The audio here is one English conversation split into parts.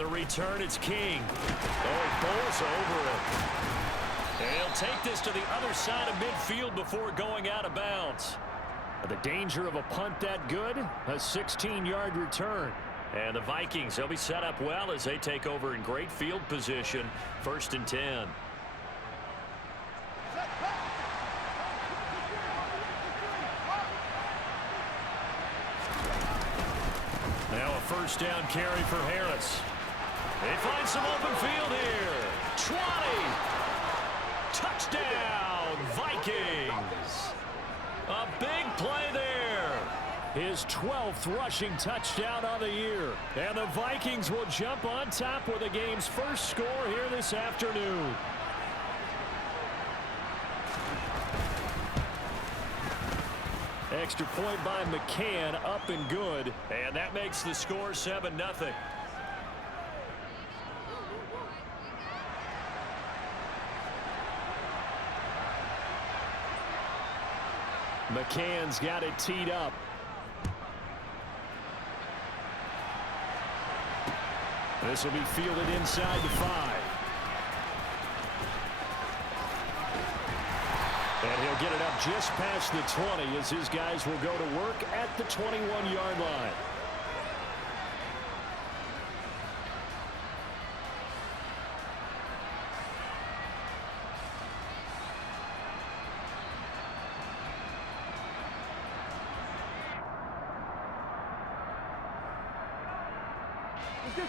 the return, it's King. Oh, he bowls over it. And he'll take this to the other side of midfield before going out of bounds. The danger of a punt that good? A 16-yard return. And the Vikings, they'll be set up well as they take over in great field position. 1st and 10. Now a first down carry for Harris. They find some open field here. 20. Touchdown, Vikings. A big play there. His 12th rushing touchdown on the year. And the Vikings will jump on top with the game's first score here this afternoon. Extra point by McCann, up and good. And that makes the score 7-0. McCann's got it teed up. This will be fielded inside the 5. And he'll get it up just past the 20 as his guys will go to work at the 21-yard line.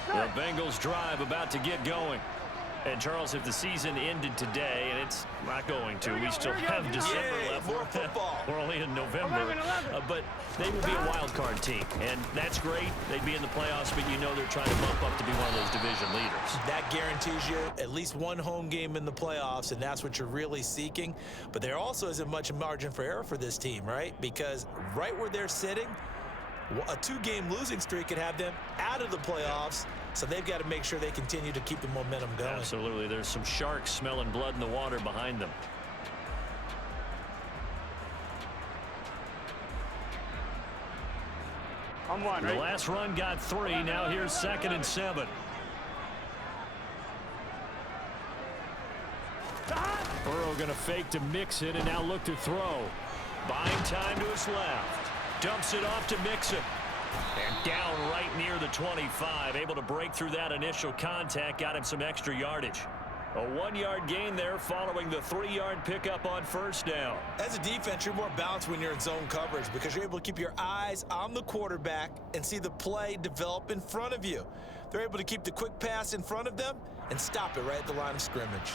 The Bengals drive about to get going. And, Charles, if the season ended today, and it's not going to, we still have December left. More football. We're only in November. But they will be a wild card team, and that's great. They'd be in the playoffs, but you know they're trying to bump up to be one of those division leaders. That guarantees you at least one home game in the playoffs, and that's what you're really seeking. But there also isn't much margin for error for this team, right? Because right where they're sitting, a 2-game losing streak could have them out of the playoffs. So they've got to make sure they continue to keep the momentum going. Absolutely. There's some sharks smelling blood in the water behind them. On one, right? The last run got 3. Now here's 2nd and 7. Burrow going to fake to mix it and now look to throw. Buying time to his left. Dumps it off to Mixon. And down right near the 25. Able to break through that initial contact. Got him some extra yardage. A 1-yard gain there following the 3-yard pickup on first down. As a defense, you're more balanced when you're in zone coverage because you're able to keep your eyes on the quarterback and see the play develop in front of you. They're able to keep the quick pass in front of them and stop it right at the line of scrimmage.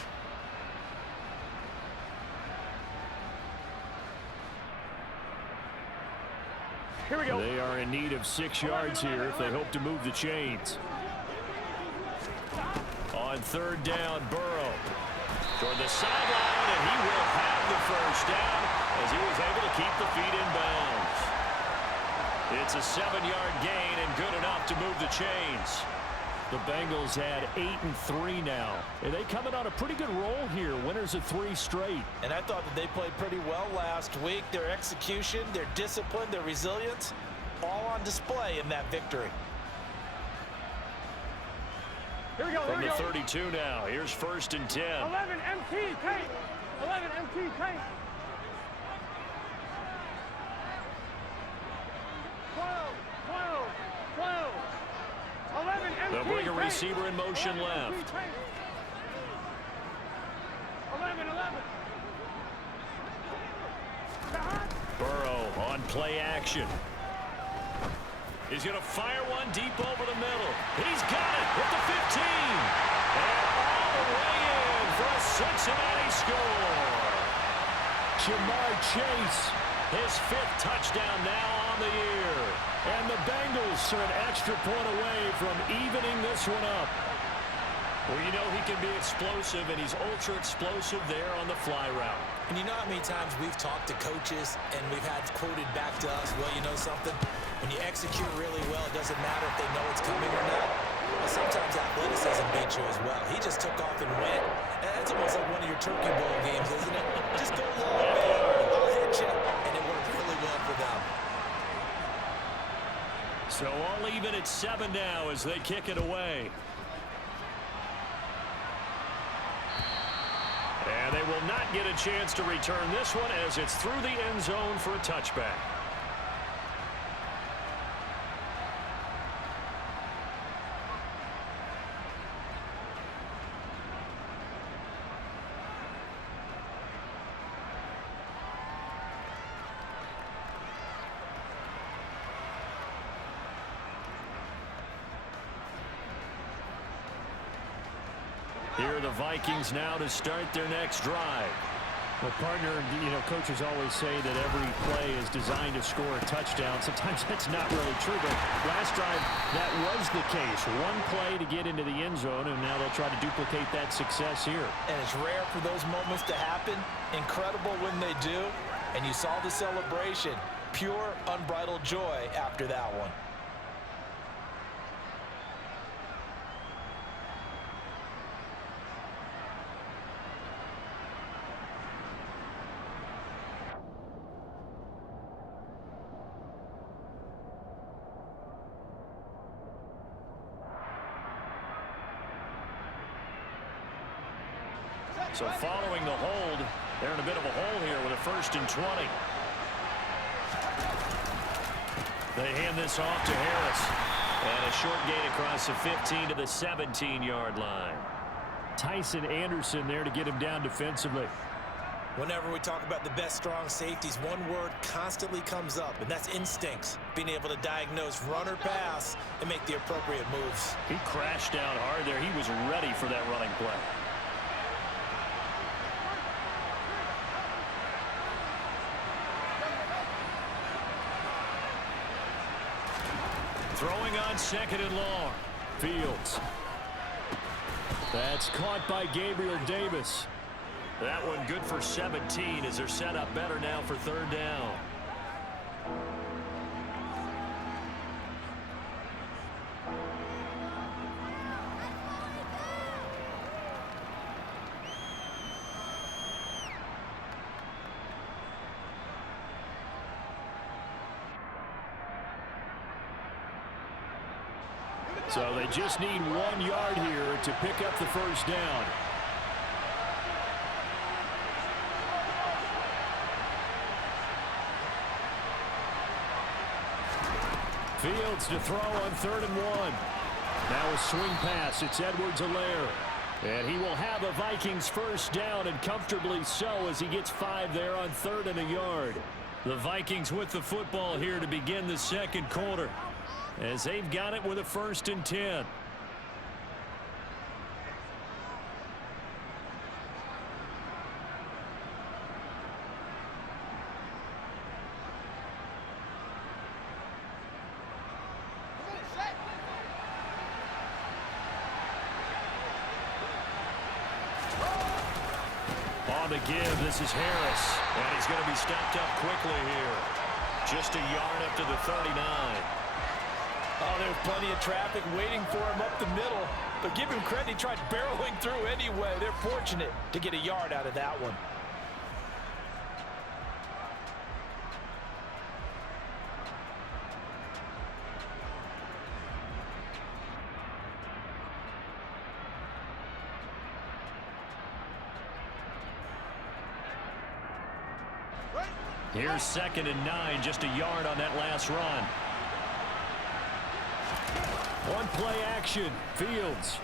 Here we go. They are in need of 6 yards here if they hope to move the chains. On 3rd down, Burrow toward the sideline, and he will have the first down as he was able to keep the feet in bounds. It's a 7-yard gain and good enough to move the chains. The Bengals had 8-3 now. And they coming on a pretty good roll here. Winners of 3 straight. And I thought that they played pretty well last week. Their execution, their discipline, their resilience, all on display in that victory. Here we go. From the 32 now. Here's 1st and 10. 11 MT tank. 11 MT tank. 12. 11 MT. They'll bring a receiver in motion left. 11. Burrow on play action. He's going to fire one deep over the middle. He's got it at the 15. And all the way in for a Cincinnati score. Jamar Chase, his 5th touchdown now on the year. And the Bengals are an extra point away from evening this one up. Well, you know he can be explosive, and he's ultra-explosive there on the fly route. And you know how many times we've talked to coaches and we've had quoted back to us, well, you know something? When you execute really well, it doesn't matter if they know it's coming or not. Well, sometimes athleticism beats you as well. He just took off and went. And that's almost like one of your Turkey Bowl games, isn't it? Just go long, man. I'll hit you. And it worked really well for them. So all even at 7 now as they kick it away. And they will not get a chance to return this one as it's through the end zone for a touchback. Here are the Vikings now to start their next drive. Well, partner, coaches always say that every play is designed to score a touchdown. Sometimes that's not really true, but last drive, that was the case. One play to get into the end zone, and now they'll try to duplicate that success here. And it's rare for those moments to happen. Incredible when they do. And you saw the celebration. Pure, unbridled joy after that one. So following the hold, they're in a bit of a hole here with a 1st and 20. They hand this off to Harris. And a short gain across the 15 to the 17-yard line. Tyson Anderson there to get him down defensively. Whenever we talk about the best strong safeties, one word constantly comes up, and that's instincts. Being able to diagnose run or pass and make the appropriate moves. He crashed down hard there. He was ready for that running play. Throwing on 2nd and long. Fields. That's caught by Gabriel Davis. That one good for 17 as they're set up better now for 3rd down. So they just need 1 yard here to pick up the 1st down. Fields to throw on 3rd and 1. Now a swing pass. It's Edwards-Helaire. And he will have a Vikings 1st down, and comfortably so as he gets 5 there on 3rd and a yard. The Vikings with the football here to begin the 2nd quarter, as they've got it with a 1st and 10. On the give, this is Harris, and he's going to be stopped up quickly here. Just a yard up to the 39. Oh, there's plenty of traffic waiting for him up the middle. But give him credit, he tried barreling through anyway. They're fortunate to get a yard out of that one. Here's 2nd and 9, just a yard on that last run. One play action, Fields.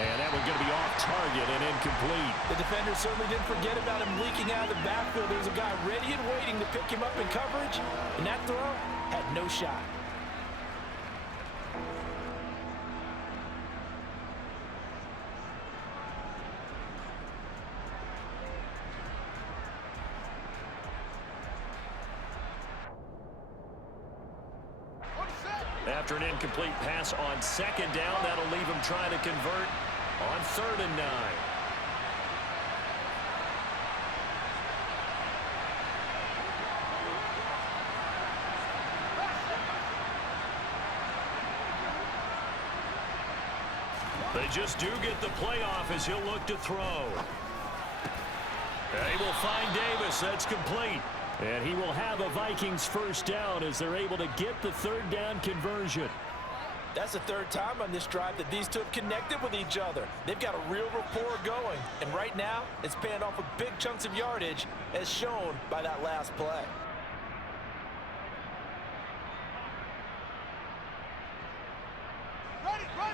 And that one's going to be off target and incomplete. The defender certainly didn't forget about him leaking out of the backfield. There was a guy ready and waiting to pick him up in coverage, and that throw had no shot. After an incomplete pass on 2nd down, that'll leave him trying to convert on 3rd and 9. They just do get the playoff as he'll look to throw. They will find Davis. That's complete. And he will have a Vikings 1st down as they're able to get the 3rd down conversion. That's the third time on this drive that these two have connected with each other. They've got a real rapport going. And right now, it's paying off with big chunks of yardage, as shown by that last play.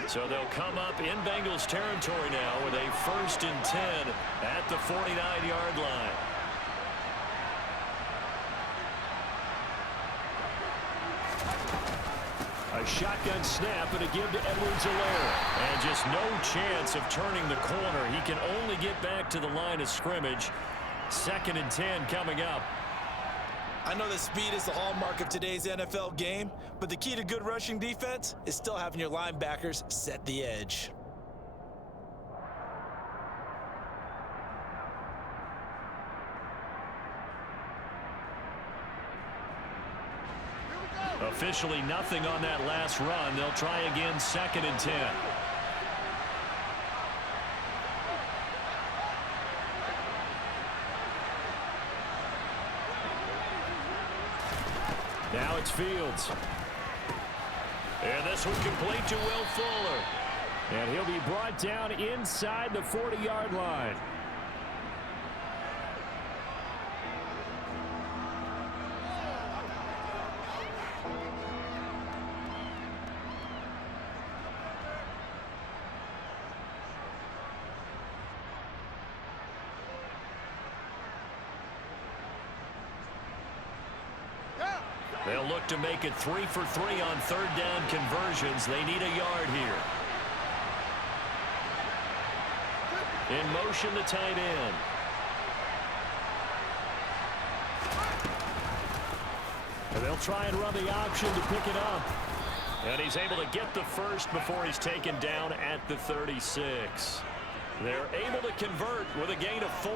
So they'll come up in Bengals territory now with a 1st and 10 at the 49-yard line. A shotgun snap and a give to Edwards-Helaire. And just no chance of turning the corner. He can only get back to the line of scrimmage. 2nd and 10 coming up. I know that speed is the hallmark of today's NFL game, but the key to good rushing defense is still having your linebackers set the edge. Officially nothing on that last run. They'll try again 2nd and 10. Now it's Fields. And this one complete to Will Fuller. And he'll be brought down inside the 40-yard line. They'll look to make it 3 for 3 on 3rd down conversions. They need a yard here. In motion, the tight end. And they'll try and run the option to pick it up. And he's able to get the first before he's taken down at the 36. They're able to convert with a gain of 4.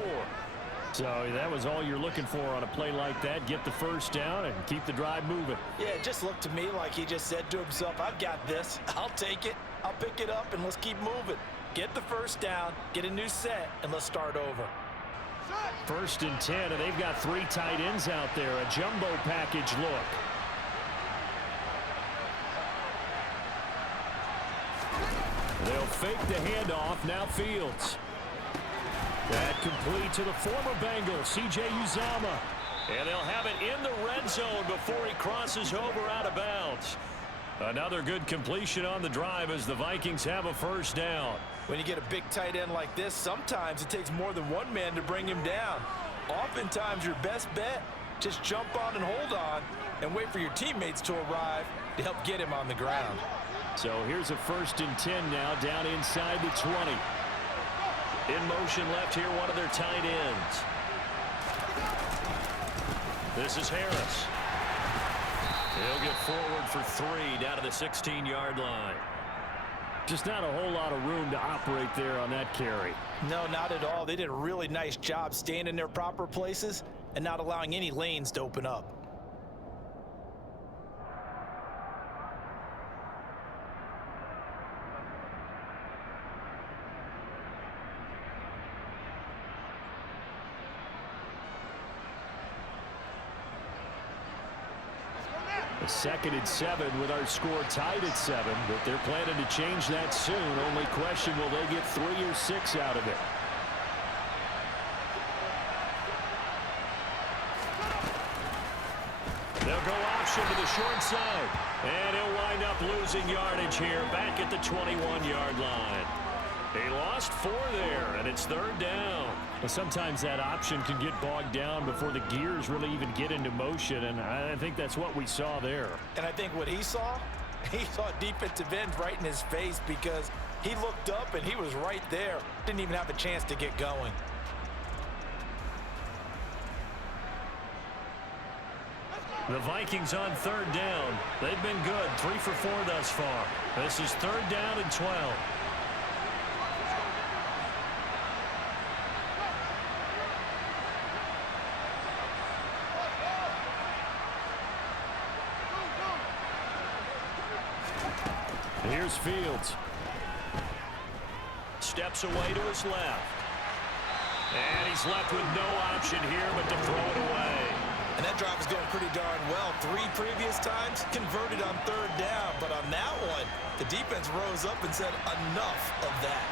So that was all you're looking for on a play like that. Get the first down and keep the drive moving. Yeah, it just looked to me like he just said to himself, I've got this. I'll take it. I'll pick it up, and let's keep moving. Get the first down, get a new set, and let's start over. 1st and 10, and they've got 3 tight ends out there. A jumbo package look. They'll fake the handoff. Now Fields. That complete to the former Bengal, C.J. Uzomah. And they'll have it in the red zone before he crosses over out of bounds. Another good completion on the drive as the Vikings have a first down. When you get a big tight end like this, sometimes it takes more than one man to bring him down. Oftentimes, your best bet, just jump on and hold on and wait for your teammates to arrive to help get him on the ground. So here's a 1st and 10 now, down inside the 20. In motion left here, one of their tight ends. This is Harris. He'll get forward for 3 down to the 16-yard line. Just not a whole lot of room to operate there on that carry. No, not at all. They did a really nice job staying in their proper places and not allowing any lanes to open up. A 2nd and 7 with our score tied at 7, but they're planning to change that soon. Only question, will they get 3 or 6 out of it? They'll go option to the short side, and he'll wind up losing yardage here back at the 21-yard line. He lost 4 there, and it's 3rd down. Well, sometimes that option can get bogged down before the gears really even get into motion, and I think that's what we saw there. And I think what he saw a defensive end right in his face because he looked up and he was right there. Didn't even have a chance to get going. The Vikings on 3rd down. They've been good, 3 for 4 thus far. This is 3rd down and 12. Here's Fields. Steps away to his left. And he's left with no option here but to throw it away. And that drive is going pretty darn well. 3 previous times, converted on 3rd down. But on that one, the defense rose up and said, enough of that.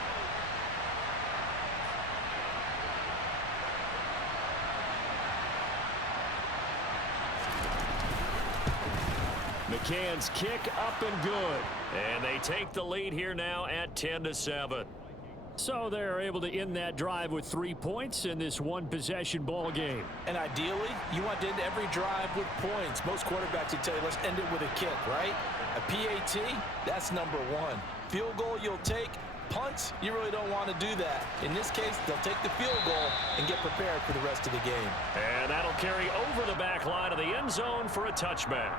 McCann's kick up and good. And they take the lead here now at 10-7. So they're able to end that drive with 3 points in this one-possession ball game. And ideally, you want to end every drive with points. Most quarterbacks would tell you, let's end it with a kick, right? A PAT, that's number 1. Field goal you'll take. Punts, you really don't want to do that. In this case, they'll take the field goal and get prepared for the rest of the game. And that'll carry over the back line of the end zone for a touchback.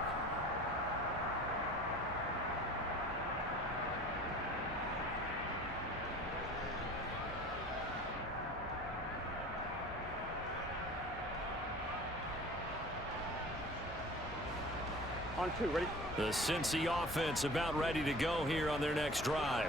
On 2, ready? The Cincy offense about ready to go here on their next drive.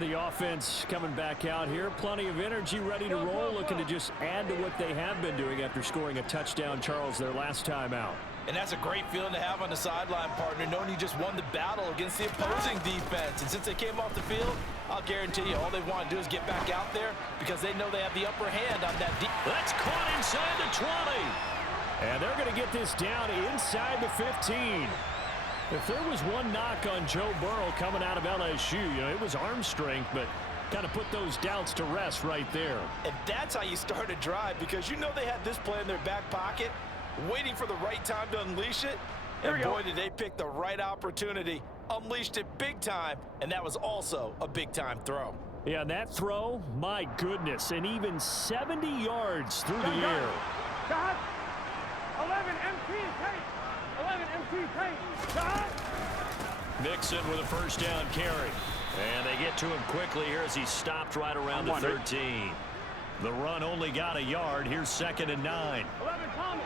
The offense coming back out here. Plenty of energy, ready to roll, looking to just add to what they have been doing after scoring a touchdown, Charles, their last time out. And that's a great feeling to have on the sideline, partner, knowing you just won the battle against the opposing defense. And since they came off the field, I'll guarantee you all they want to do is get back out there because they know they have the upper hand on that defense. That's caught inside the 20. And they're going to get this down inside the 15. If there was one knock on Joe Burrow coming out of LSU, it was arm strength, but kind of put those doubts to rest right there. And that's how you start a drive because you know they had this play in their back pocket, waiting for the right time to unleash it. And boy, did they pick the right opportunity, unleashed it big time, and that was also a big-time throw. Yeah, and that throw, my goodness, and even 70 yards through the air. God. 11 MT, take. 11 MT, take. God. Mixon with a first down carry. And they get to him quickly here as he stopped right around the 13. The run only got a yard. Here's 2nd and 9. 11 Thomas.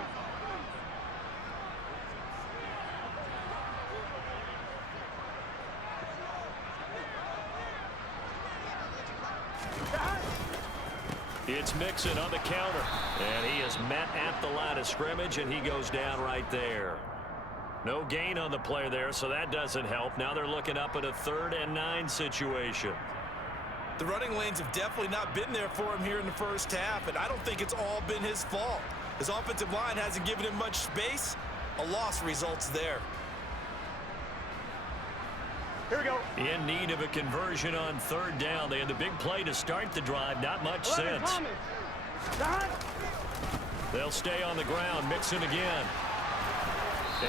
It's Mixon on the counter. And he is met at the line of scrimmage, and he goes down right there. No gain on the play there, so that doesn't help. Now they're looking up at a 3rd and 9 situation. The running lanes have definitely not been there for him here in the first half, and I don't think it's all been his fault. His offensive line hasn't given him much space. A loss results there. Here we go. In need of a conversion on 3rd down. They had the big play to start the drive. Not much sense. They'll stay on the ground. Mixon again.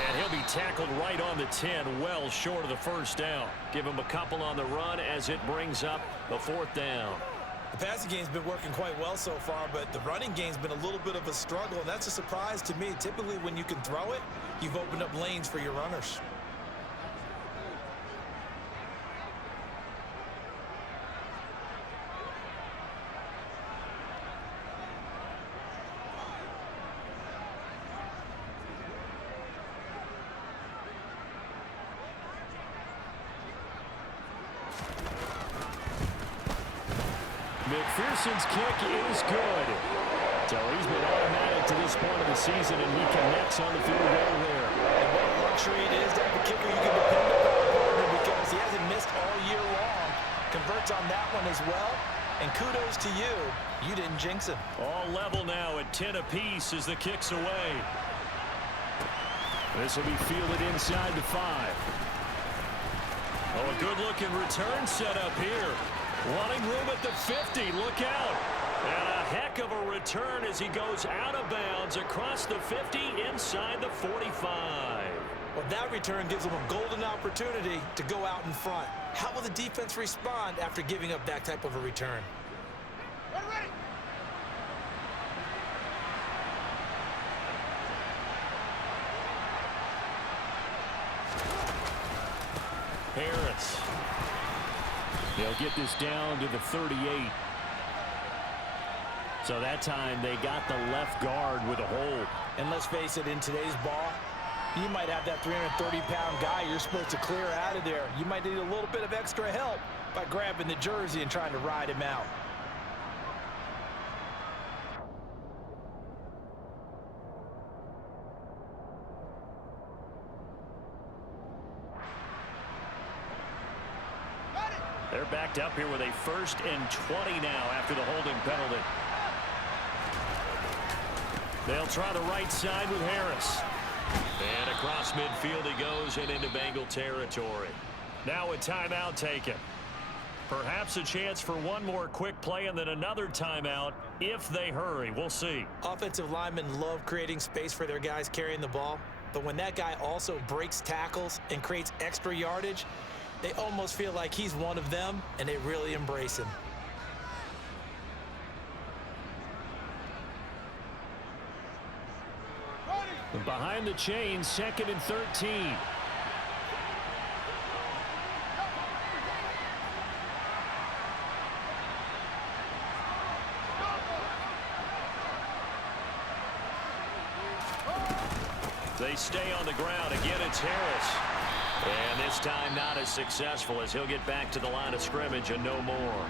And he'll be tackled right on the 10, well short of the first down. Give him a couple on the run as it brings up the 4th down. The passing game's been working quite well so far, but the running game's been a little bit of a struggle, and that's a surprise to me. Typically, when you can throw it, you've opened up lanes for your runners. McPherson's kick is good. So he's been automatic to this point of the season, and he connects on the field goal there. And what a luxury it is to have a kicker you can depend upon, partner, because he hasn't missed all year long. Converts on that one as well. And kudos to you. You didn't jinx him. All level now at 10 apiece as the kick's away. This will be fielded inside the 5. Oh, a good-looking return set up here. Wanting room at the 50. Look out. And a heck of a return as he goes out of bounds across the 50 inside the 45. Well, that return gives them a golden opportunity to go out in front. How will the defense respond after giving up that type of a return? Harris. They'll get this down to the 38. So that time they got the left guard with a hold. And let's face it, in today's ball, you might have that 330-pound guy you're supposed to clear out of there. You might need a little bit of extra help by grabbing the jersey and trying to ride him out. They're backed up here with a 1st and 20 now after the holding penalty. They'll try the right side with Harris. And across midfield he goes and into Bengal territory. Now a timeout taken. Perhaps a chance for one more quick play and then another timeout if they hurry. We'll see. Offensive linemen love creating space for their guys carrying the ball. But when that guy also breaks tackles and creates extra yardage, they almost feel like he's one of them, and they really embrace him. Behind the chains, 2nd and 13. They stay on the ground. Again, it's Harris. And this time not as successful as he'll get back to the line of scrimmage and no more.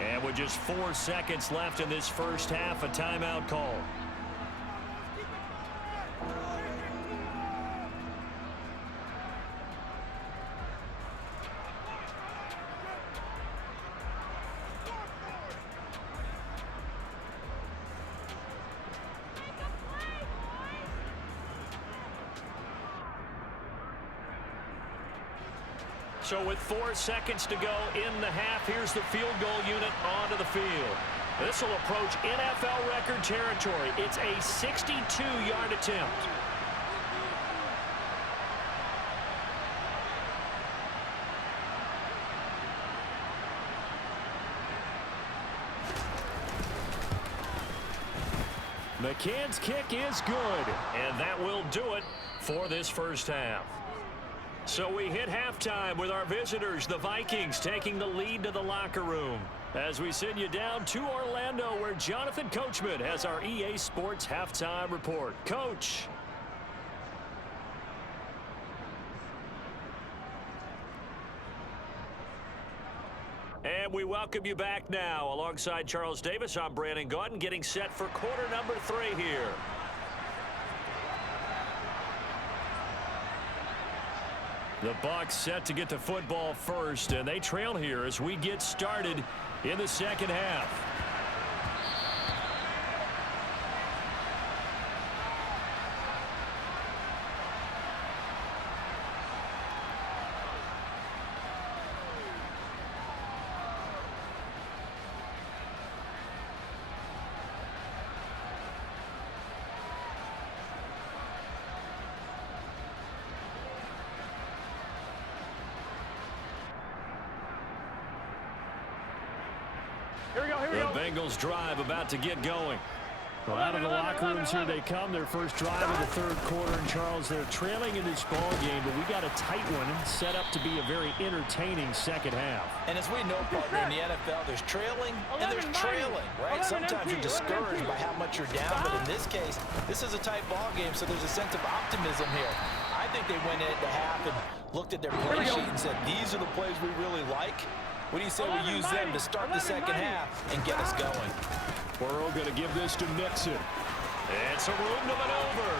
And with just 4 seconds left in this first half, a timeout call. So with 4 seconds to go in the half, here's the field goal unit onto the field. This will approach NFL record territory. It's a 62-yard attempt. McCann's kick is good. And that will do it for this first half. So we hit halftime with our visitors, the Vikings, taking the lead to the locker room. As we send you down to Orlando, where Jonathan Coachman has our EA Sports halftime report. Coach. And we welcome you back now. Alongside Charles Davis, I'm Brandon Gaudin, getting set for quarter number 3 here. The Bucs set to get the football first, and they trail here as we get started in the second half. The Bengals drive about to get going. Well, out of the locker rooms here they come. Their first drive of the third quarter. And Charles, they're trailing in this ball game, but we got a tight one set up to be a very entertaining second half. And as we know, partner, in the NFL, there's trailing and there's trailing, right? Sometimes you're discouraged by how much you're down, but in this case, this is a tight ball game, so there's a sense of optimism here. I think they went into half and looked at their play sheet and said, these are the plays we really like. What do you say we use them to start the second half and get us going? Burrow going to give this to Mixon. And some room to maneuver.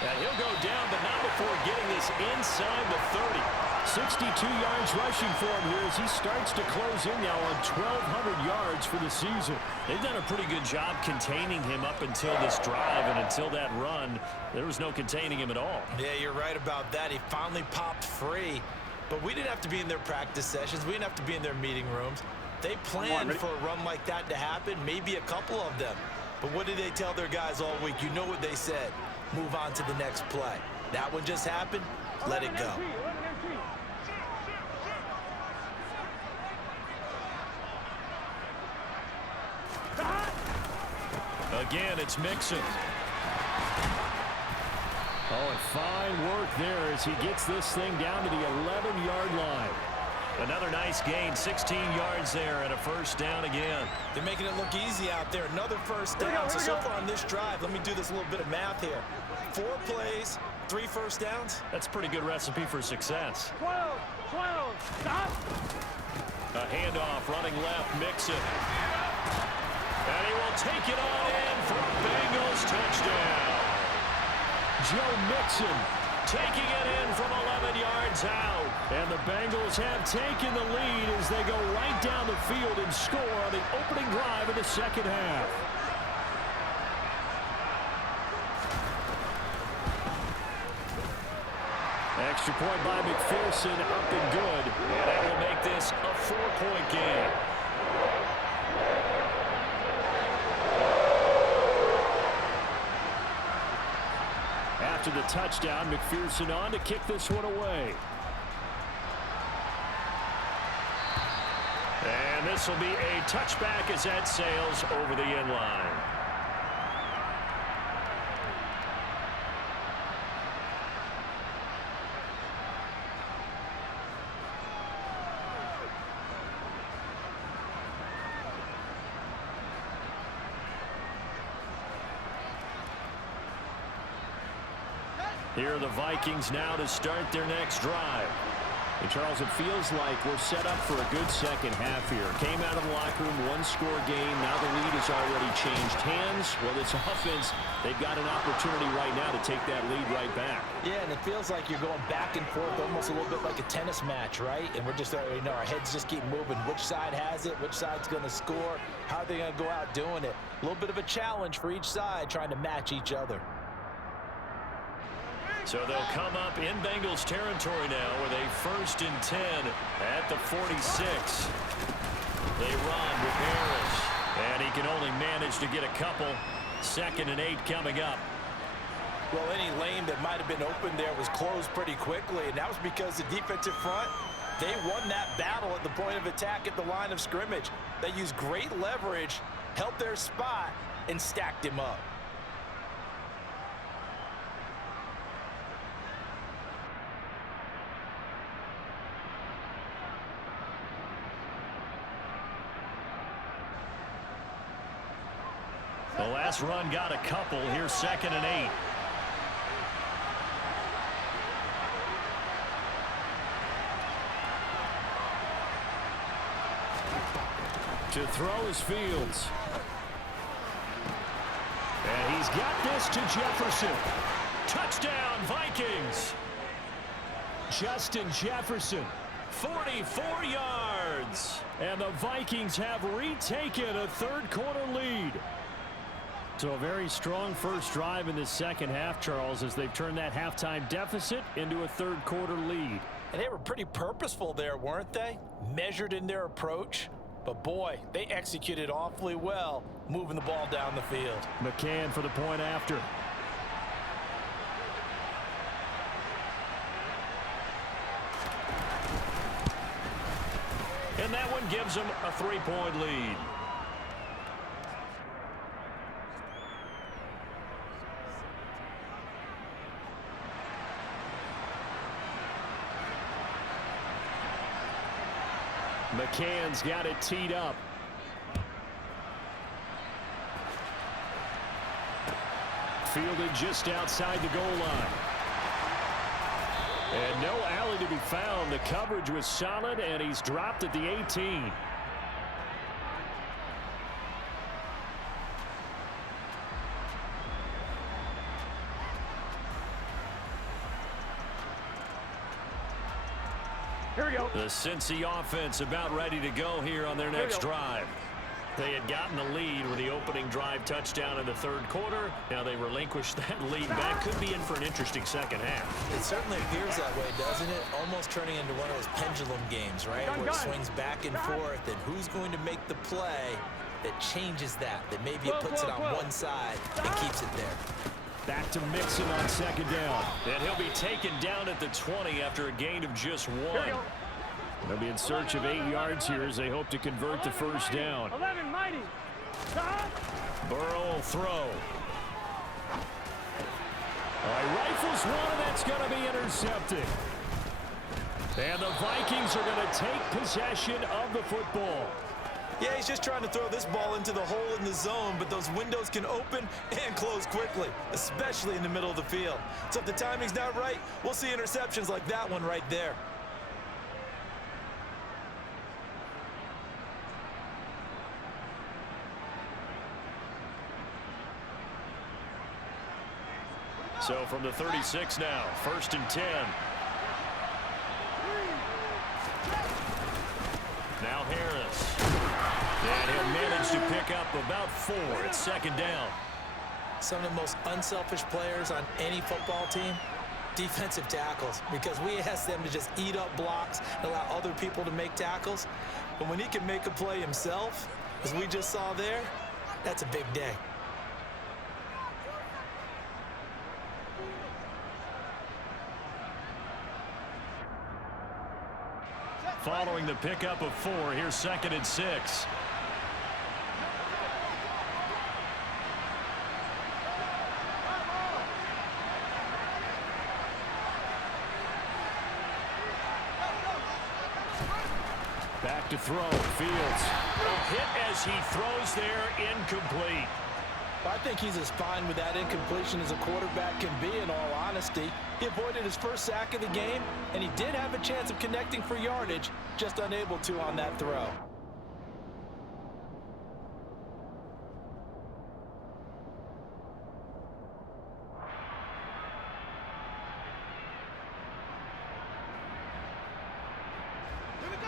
And he'll go down, but not before getting this inside the 30. 62 yards rushing for him here as he starts to close in now on 1,200 yards for the season. They've done a pretty good job containing him up until this drive, and until that run, there was no containing him at all. Yeah, you're right about that. He finally popped free. But we didn't have to be in their practice sessions. We didn't have to be in their meeting rooms. They planned for a run like that to happen, maybe a couple of them. But what did they tell their guys all week? You know what they said. Move on to the next play. That one just happened. Let it go. Again, it's Mixon. Oh, and fine work there as he gets this thing down to the 11-yard line. Another nice gain, 16 yards there, and a first down again. They're making it look easy out there. Another first down. So far on this drive, let me do this little bit of math here. 4 plays, 3 first downs. That's a pretty good recipe for success. 12, stop. A handoff, running left, Mixon. And he will take it on in for a Bengals touchdown. Joe Mixon taking it in from 11 yards out. And the Bengals have taken the lead as they go right down the field and score on the opening drive of the second half. Extra point by McPherson, up and good. And that will make this a 4-point game. After the touchdown, McPherson on to kick this one away. And this will be a touchback as that sails over the end line. Here are the Vikings now to start their next drive. And Charles, it feels like we're set up for a good second half here. Came out of the locker room, one-score game. Now the lead has already changed hands. Well, this offense, they've got an opportunity right now to take that lead right back. Yeah, and it feels like you're going back and forth, almost a little bit like a tennis match, right? And we're just, our heads just keep moving. Which side has it? Which side's going to score? How are they going to go out doing it? A little bit of a challenge for each side, trying to match each other. So they'll come up in Bengals territory now with a 1st and 10 at the 46. They run with Harris, and he can only manage to get a couple. 2nd and 8 coming up. Well, any lane that might have been open there was closed pretty quickly, and that was because the defensive front, they won that battle at the point of attack at the line of scrimmage. They used great leverage, held their spot, and stacked him up. The last run got a couple. Here's 2nd and 8. To throw is Fields. And he's got this to Jefferson. Touchdown, Vikings. Justin Jefferson. 44 yards. And the Vikings have retaken a third-quarter lead. So a very strong first drive in the second half, Charles, as they've turned that halftime deficit into a third-quarter lead. And they were pretty purposeful there, weren't they? Measured in their approach. But, boy, they executed awfully well, moving the ball down the field. McCann for the point after. And that one gives them a 3-point lead. McCann's got it teed up. Fielded just outside the goal line. And no alley to be found. The coverage was solid, and he's dropped at the 18. Here we go. The Cincy offense about ready to go here on their next drive. They had gotten the lead with the opening drive touchdown in the third quarter. Now they relinquished that lead back. Could be in for an interesting second half. It certainly appears that way, doesn't it? Almost turning into one of those pendulum games, right? Where it swings back and forth, and who's going to make the play that changes that maybe it puts it on one side and keeps it there. Back to Mixon on second down. And he'll be taken down at the 20 after a gain of just 1. They'll be in search of 8 yards here as they hope to convert the first down. 11, mighty. Stop. Burrow will throw. All right, rifles one, and that's going to be intercepted. And the Vikings are going to take possession of the football. Yeah, he's just trying to throw this ball into the hole in the zone, but those windows can open and close quickly, especially in the middle of the field. So if the timing's not right, we'll see interceptions like that one right there. So from the 36 now, 1st and 10. Now Harris. And he'll manage to pick up about 4 at 2nd down. Some of the most unselfish players on any football team, defensive tackles, because we ask them to just eat up blocks and allow other people to make tackles. But when he can make a play himself, as we just saw there, that's a big day. Following the pickup of 4, here's 2nd and 6. Back to throw, Fields. A hit as he throws there, incomplete. I think he's as fine with that incompletion as a quarterback can be, in all honesty. He avoided his first sack of the game, and he did have a chance of connecting for yardage, just unable to on that throw.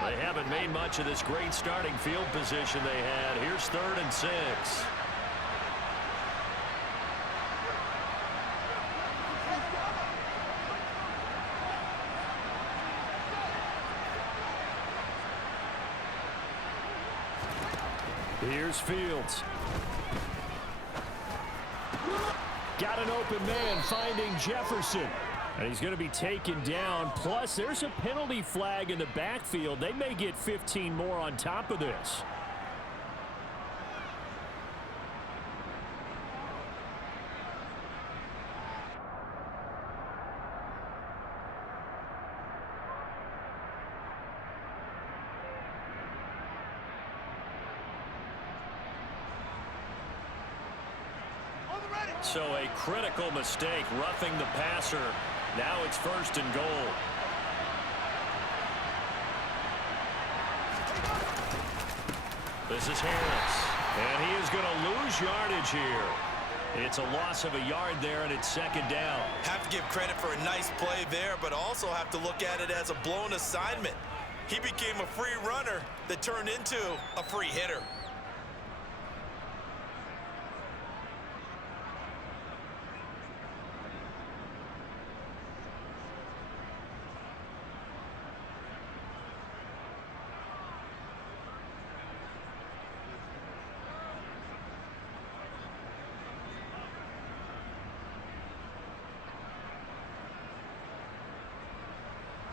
They haven't made much of this great starting field position they had. Here's 3rd and 6. Here's Fields. Got an open man finding Jefferson. And he's going to be taken down. Plus, there's a penalty flag in the backfield. They may get 15 more on top of this. So a critical mistake, roughing the passer. Now it's 1st and goal. This is Harris. And he is going to lose yardage here. It's a loss of a yard there, and it's 2nd down. Have to give credit for a nice play there, but also have to look at it as a blown assignment. He became a free runner that turned into a free hitter.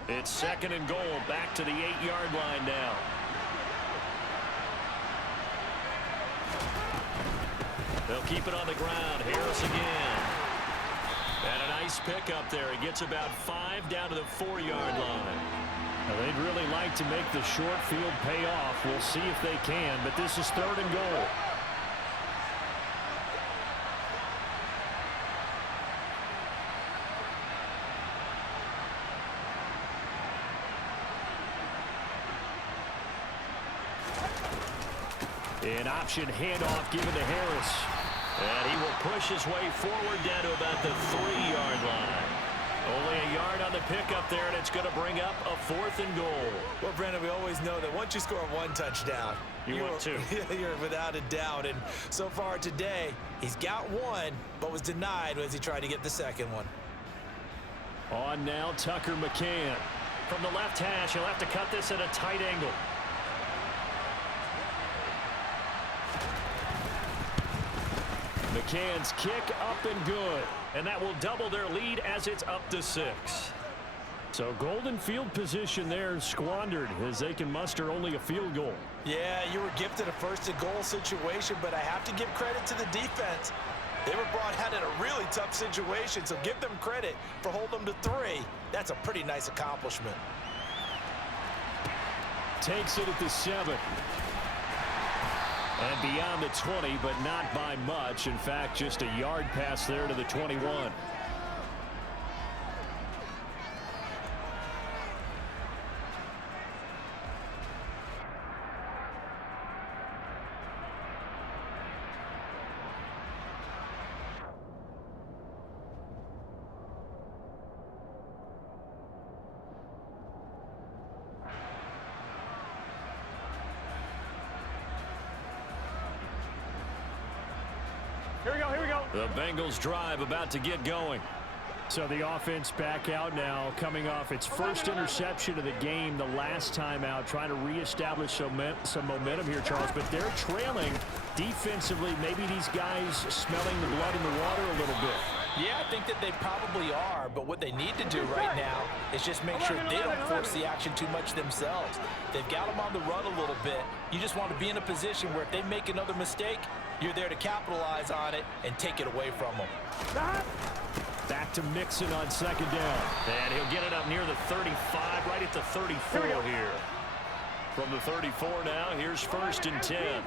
It's 2nd and goal, back to the 8-yard line now. They'll keep it on the ground. Harris again. And a nice pickup there. He gets about 5 down to the 4-yard line. Now, they'd really like to make the short field pay off. We'll see if they can, but this is 3rd and goal. An option handoff given to Harris. And he will push his way forward down to about the 3-yard line. Only a yard on the pickup there, and it's going to bring up a 4th and goal. Well, Brandon, we always know that once you score 1 touchdown, You want 2. You're without a doubt. And so far today, he's got 1, but was denied as he tried to get the 2nd one. On now, Tucker McCann. From the left hash, he'll have to cut this at a tight angle. McCann's kick up and good. And that will double their lead as it's up to 6. So golden field position there squandered as they can muster only a field goal. Yeah, you were gifted a 1st and goal situation, but I have to give credit to the defense. They were brought out in a really tough situation, so give them credit for holding them to 3. That's a pretty nice accomplishment. Takes it at the 7. And beyond the 20, but not by much. In fact, just a yard pass there to the 21. The Bengals drive about to get going. So the offense back out now, coming off its first interception of the game the last time out, trying to reestablish some momentum here, Charles. But they're trailing defensively. Maybe these guys smelling the blood in the water a little bit. Yeah, I think that they probably are, but what they need to do right now is just make sure they don't force the action too much themselves. They've got them on the run a little bit. You just want to be in a position where if they make another mistake, you're there to capitalize on it and take it away from them. Back to Mixon on second down. And he'll get it up near the 35, right at the 34 here. From the 34 now, here's 1st and 10.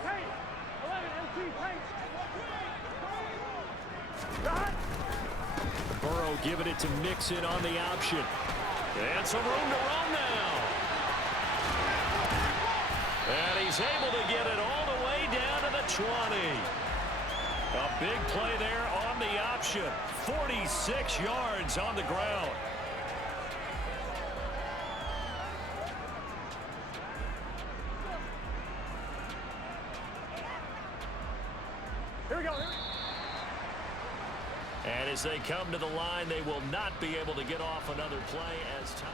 Burrow giving it to Mixon on the option. And some room to run now. And he's able to get it all the way down to the 20. A big play there on the option. 46 yards on the ground. Here we go. And as they come to the line, they will not be able to get off another play as time.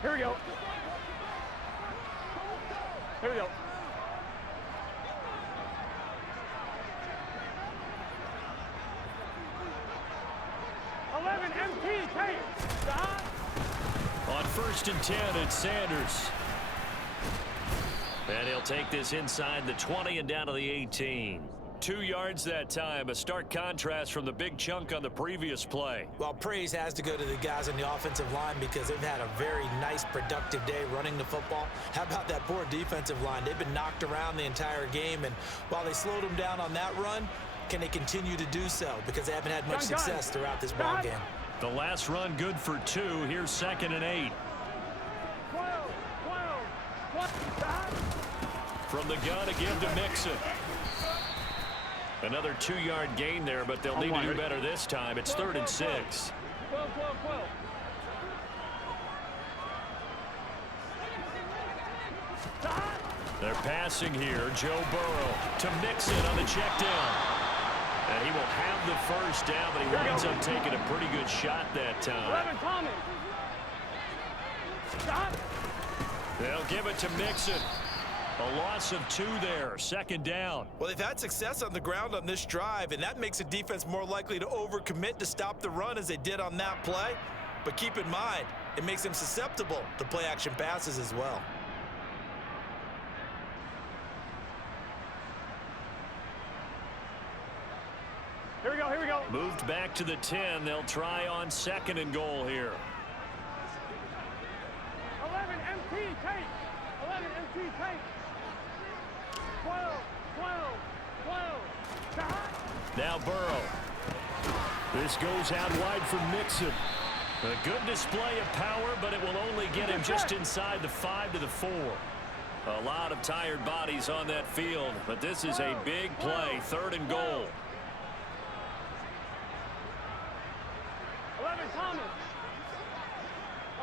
Here we go. Here we go. On 1st and 10, it's Sanders. And he'll take this inside the 20 and down to the 18. 2 yards that time, a stark contrast from the big chunk on the previous play. Well, praise has to go to the guys on the offensive line because they've had a very nice, productive day running the football. How about that poor defensive line? They've been knocked around the entire game, and while they slowed them down on that run, can they continue to do so? Because they haven't had much success throughout this ball game. The last run good for 2. Here's 2nd and 8. From the gun to give to Mixon. Another 2-yard gain there, but they'll need to do better this time. It's 3rd and 6. They're passing here. Joe Burrow to Mixon on the check down. And he will have the first down, but he winds up taking a pretty good shot that time. They'll give it to Mixon. A loss of 2 there. 2nd down. Well, they've had success on the ground on this drive, and that makes a defense more likely to overcommit to stop the run as they did on that play. But keep in mind, it makes them susceptible to play-action passes as well. Here we go, here we go. Moved back to the 10. They'll try on 2nd and goal here. 11 MT tape. 11 MT tape. 12. Now Burrow. This goes out wide for Mixon. A good display of power, but it will only get him just inside the 5 to the 4. A lot of tired bodies on that field, but this is a big play. 3rd and goal. 11 Thomas.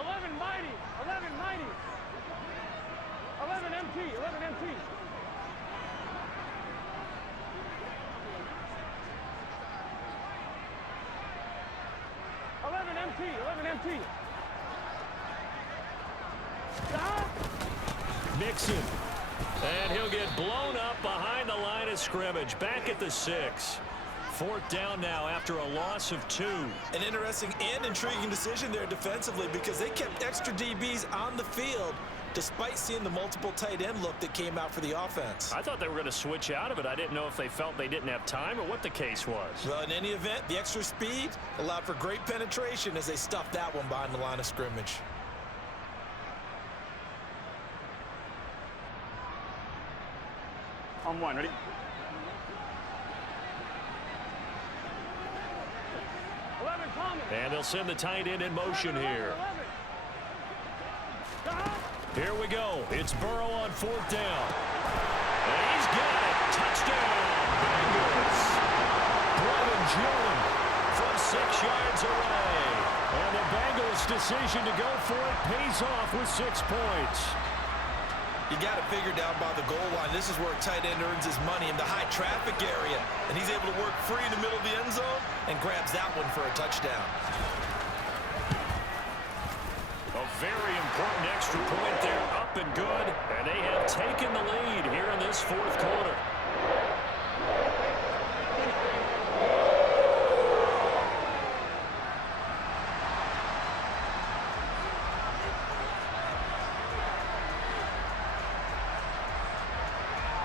11 Mighty. 11 Mighty. 11 MT. 11 MT. 11 MT. 11 MT. Mixon. And he'll get blown up behind the line of scrimmage. Back at the 6. 4th down now after a loss of 2. An interesting and intriguing decision there defensively because they kept extra DBs on the field despite seeing the multiple tight end look that came out for the offense. I thought they were going to switch out of it. I didn't know if they felt they didn't have time or what the case was. Well, in any event, the extra speed allowed for great penetration as they stuffed that one behind the line of scrimmage. On 1, ready? 11 Thomas. And they'll send the tight end in motion here. Here we go. It's Burrow on 4th down. And he's got it. Touchdown, June from 6 yards away. And the Bengals' decision to go for it pays off with 6 points. You got it figured down by the goal line. This is where a tight end earns his money in the high traffic area. And he's able to work free in the middle of the end zone and grabs that one for a touchdown. A very important extra point there, up and good. And they have taken the lead here in this 4th quarter.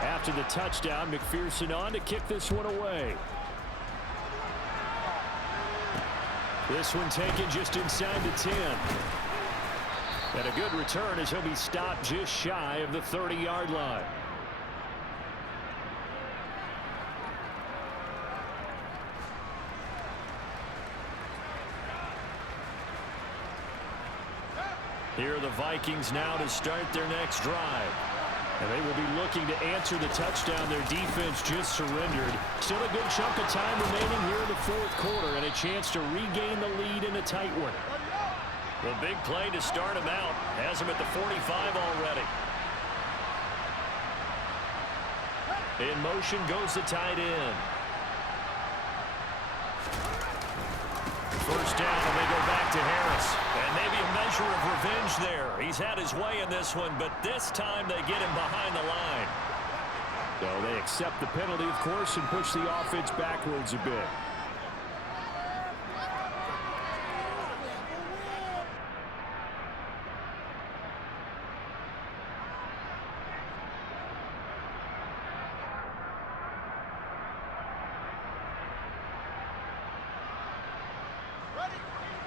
After the touchdown, McPherson on to kick this one away. This one taken just inside the 10. And a good return as he'll be stopped just shy of the 30-yard line. Here are the Vikings now to start their next drive. And they will be looking to answer the touchdown their defense just surrendered. Still a good chunk of time remaining here in the 4th quarter and a chance to regain the lead in a tight one. The big play to start him out has him at the 45 already. In motion goes the tight end. First down, and they go back to Harris. And maybe a measure of revenge there. He's had his way in this one, but this time they get him behind the line. So they accept the penalty, of course, and push the offense backwards a bit.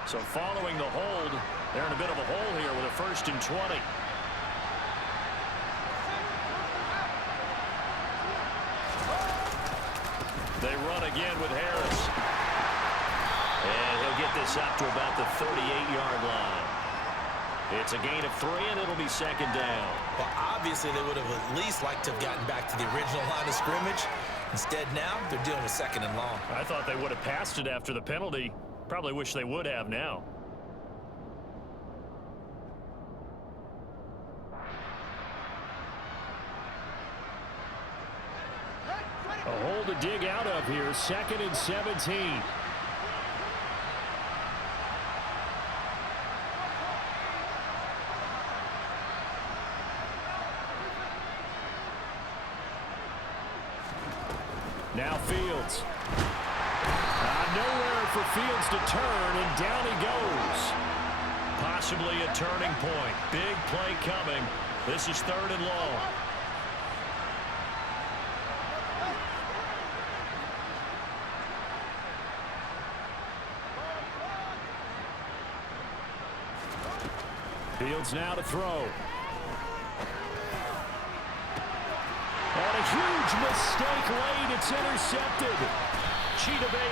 So following the hold, they're in a bit of a hole here with a 1st and 20. They run again with Harris. And he'll get this up to about the 38-yard line. It's a gain of 3, and it'll be 2nd down. Well, obviously, they would have at least liked to have gotten back to the original line of scrimmage. Instead, now, they're dealing with 2nd and long. I thought they would have passed it after the penalty. Probably wish they would have now. A hole to dig out of here, 2nd and 17. Now Fields. Nowhere for Fields to turn, and down he goes. Possibly a turning point. Big play coming. This is 3rd and long. Fields now to throw. And a huge mistake late. It's intercepted. Chidobe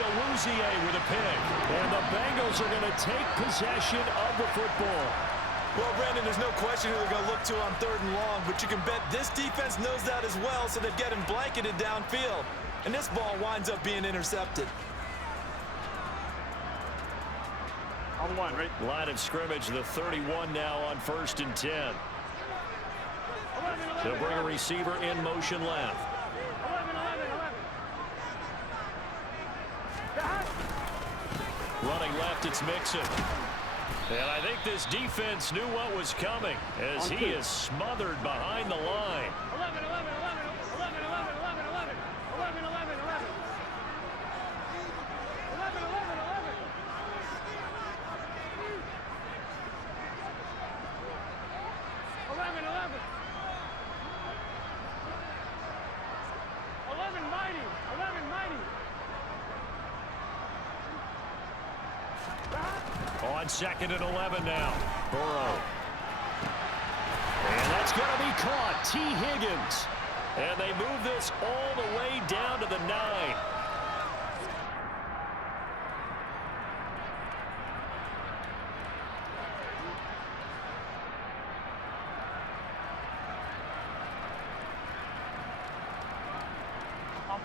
with a pick. And the Bengals are going to take possession of the football. Well, Brandon, there's no question who they're going to look to on 3rd and long, but you can bet this defense knows that as well, so they've got him blanketed downfield. And this ball winds up being intercepted. On the line, right? Line of scrimmage, the 31 now on 1st and 10. 11, They'll bring a receiver in motion left. 11. Running left, it's Mixon. And I think this defense knew what was coming as he is smothered behind the line. 11. 11 mighty. On 2nd and 11 now. Burrow. And that's going to be caught. T. Higgins. And they move this all the way down to the 9.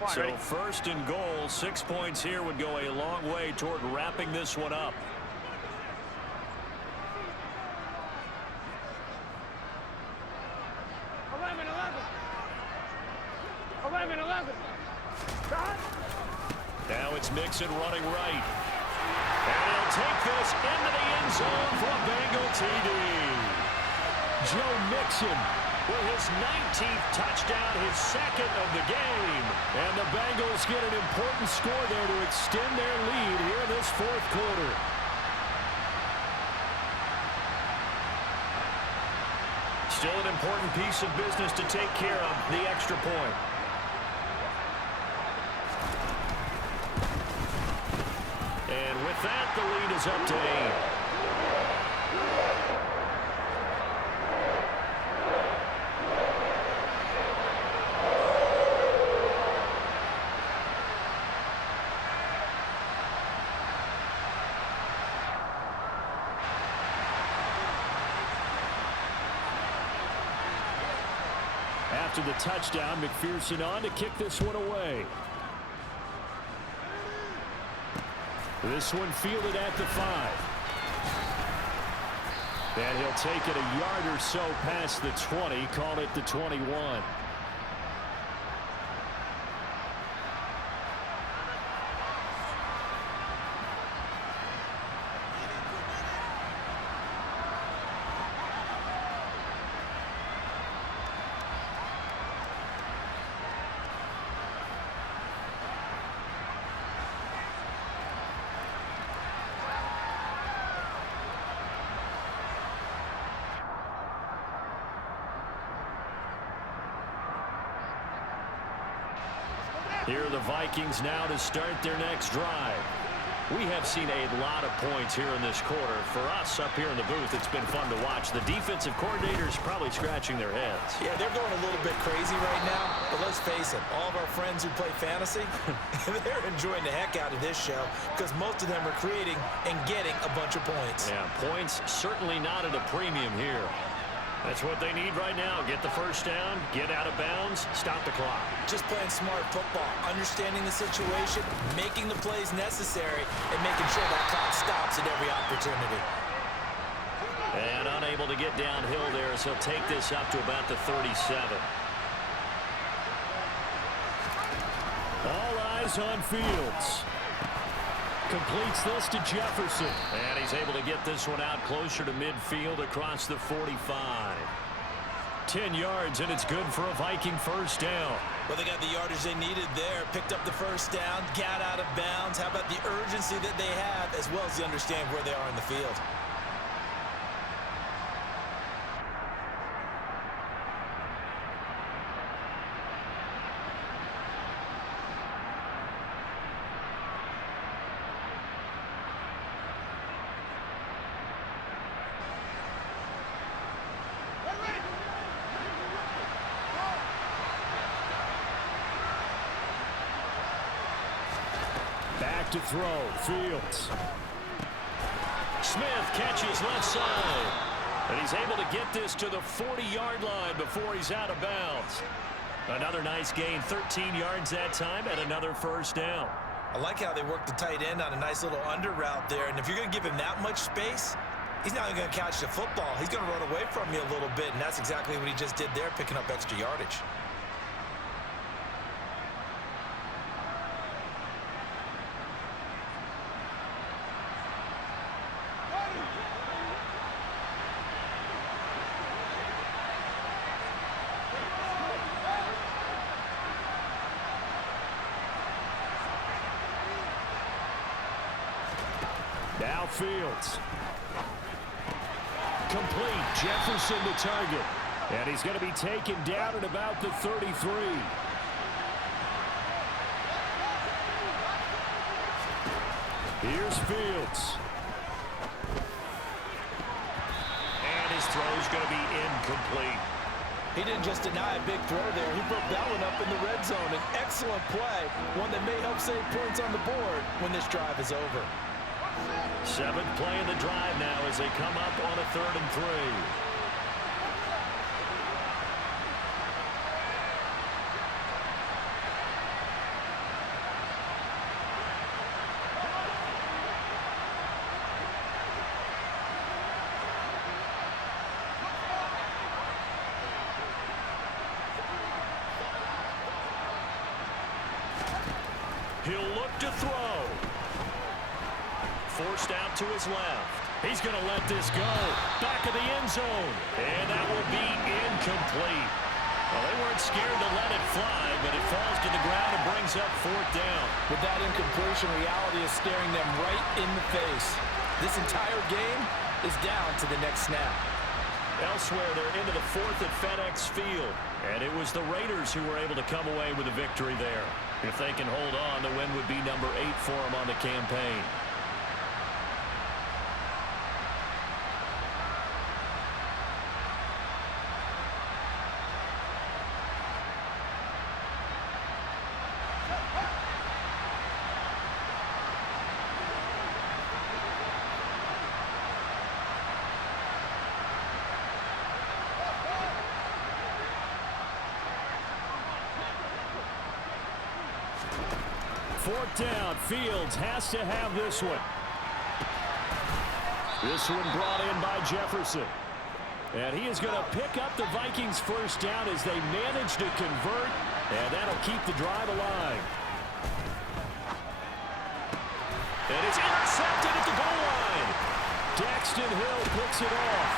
So ready? first and goal, 6 points here would go a long way toward wrapping this one up. 11. Now it's Mixon running right. And he'll take this into the end zone for a Bengal TD. Joe Mixon with his 19th touchdown, his second of the game. And the Bengals get an important score there to extend their lead here in this fourth quarter. Still an important piece of business to take care of, the extra point. And with that, the lead is up to 8. After the touchdown, McPherson on to kick this one away. This one fielded at the 5. And he'll take it a yard or so past the 20, call it the 21. Here are the Vikings now to start their next drive. We have seen a lot of points here in this quarter. For us up here in the booth, it's been fun to watch. The defensive coordinators probably scratching their heads. Yeah, they're going a little bit crazy right now. But let's face it, all of our friends who play fantasy, they're enjoying the heck out of this show because most of them are creating and getting a bunch of points. Yeah, points certainly not at a premium here. That's what they need right now. Get the first down, get out of bounds, stop the clock. Just playing smart football, understanding the situation, making the plays necessary, and making sure that clock stops at every opportunity. And unable to get downhill there, so he'll take this up to about the 37. All eyes on Fields. Completes this to Jefferson. And he's able to get this one out closer to midfield across the 45. 10 yards, and it's good for a Viking first down. Well, they got the yardage they needed there, picked up the first down, got out of bounds. How about the urgency that they have, as well as they understand where they are in the field? Back to throw. Fields. Smith catches left side. And he's able to get this to the 40-yard line before he's out of bounds. Another nice gain, 13 yards that time, and another first down. I like how they work the tight end on a nice little under route there. And if you're going to give him that much space, he's not going to catch the football. He's going to run away from you a little bit, and that's exactly what he just did there, picking up extra yardage. Now Fields. Complete. Jefferson to target. And he's going to be taken down at about the 33. Here's Fields. And his throw's going to be incomplete. He didn't just deny a big throw there. He broke that one up in the red zone. An excellent play, one that may help save points on the board when this drive is over. 7th play of the drive now as they come up on a 3rd and 3. pushed out to his left. He's going to let this go. Back of the end zone. And that will be incomplete. Well, they weren't scared to let it fly, but it falls to the ground and brings up 4th down. With that incompletion, reality is staring them right in the face. This entire game is down to the next snap. Elsewhere, they're into the 4th at FedEx Field. And it was the Raiders who were able to come away with a victory there. If they can hold on, the win would be number 8 for them on the campaign. Fourth down. Fields has to have this one. This one brought in by Jefferson. And he is going to pick up the Vikings' first down as they manage to convert. And that'll keep the drive alive. And it's intercepted at the goal line. Daxton Hill picks it off.